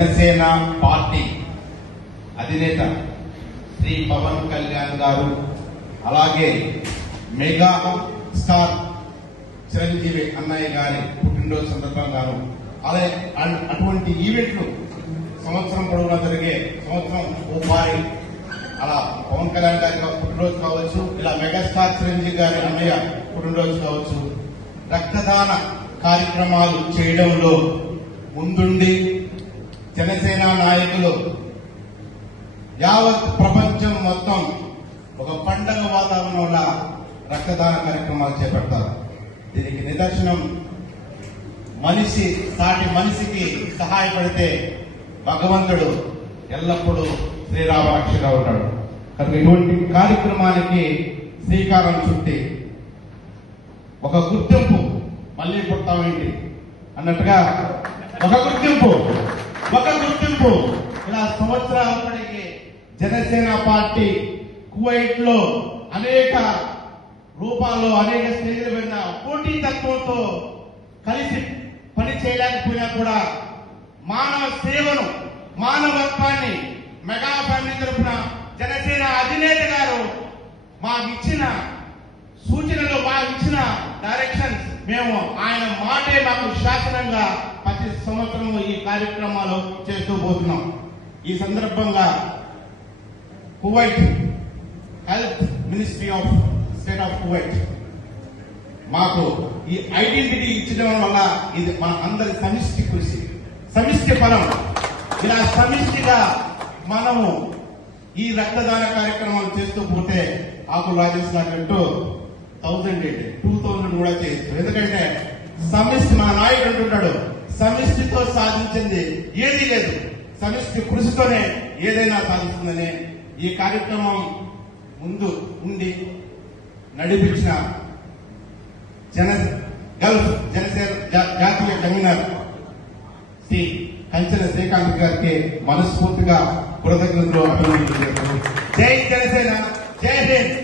Janasena party అధినేత శ్రీ పవన్ కళ్యాణ్ గారు, అలాగే మెగా స్టార్ చిరంజీవి అన్నయ్య గారి పుట్టినరోజు సందర్భంగాను, అలాగే అటువంటి ఈవెంట్లు సంవత్సరం పొడవునా జరిగే సంవత్సరం ఓపారి అలా పవన్ కళ్యాణ్ గారి పుట్టినరోజు కావచ్చు, ఇలా మెగాస్టార్ చిరంజీవి గారి అన్నయ్య పుట్టినరోజు కావచ్చు, రక్తదాన కార్యక్రమాలు చేయడంలో ముందుండి జనసేన నాయకులు యావత్ ప్రపంచం మొత్తం ఒక పండగ వాతావరణంలో రక్తదాన కార్యక్రమాలు చేపడతారు. దీనికి నిదర్శనం మనిషి సాటి మనిషికి సహాయపడితే భగవంతుడు ఎల్లప్పుడూ శ్రీరామరక్షగా ఉంటాడు. కనుక ఇటువంటి కార్యక్రమానికి శ్రీకారం చుట్టి ఒక గుర్తింపు, మళ్ళీ పుడతామేంటి అన్నట్టుగా ఒక గుర్తింపు ఇలా సంవత్సరాలప్పటికీ జనసేన పార్టీ కువైట్ లో అనేక రూపాల్లో అనేక స్టేజ్ల మీద పోటీ తత్వంతో కలిసి పని చేయలేకపోయినా కూడా మానవ సేవను, మానవత్వాన్ని మెగా ఫ్యామిలీ తరఫున జనసేన అధినేత గారు మాకిచ్చిన సూచనలు, మాకిచ్చిన డైరెక్షన్స్ మేము ఆయన మాటే మాకు శాసనంగా ప్రతి సంవత్సరం ఈ కార్యక్రమాలు చేస్తూ పోతున్నాం. ఈ సందర్భంగా Kuwait health ministry of state of Kuwait మాకు ఈ ఐడెంటిటీ ఇచ్చడం వల్ల ఇది మన అందరి సమిష్టి కృషి, సమిష్టి ఫలం. ఇలా సమిష్టిగా మనము ఈ రక్తదాన కార్యక్రమాలు చేస్తూ పోతే ఆకులు రాజేసినట్టు 2000 కూడా చేయొచ్చు. ఎందుకంటే సమిష్టి, మన నాయకుడు అంటుంటాడు, సమిష్టితో సాధించింది ఏదీ లేదు, సమిష్టి కృషితోనే ఏదైనా సాధిస్తుందని ఈ కార్యక్రమం ముందు ఉండి నడిపించిన జనసేన జాతీయ కన్వీనర్ శ్రీ కంచెల శ్రీకాంత్ గారికి మనస్ఫూర్తిగా కృతజ్ఞతలు అభినందనలు. జై జనసేన, జై హింద్.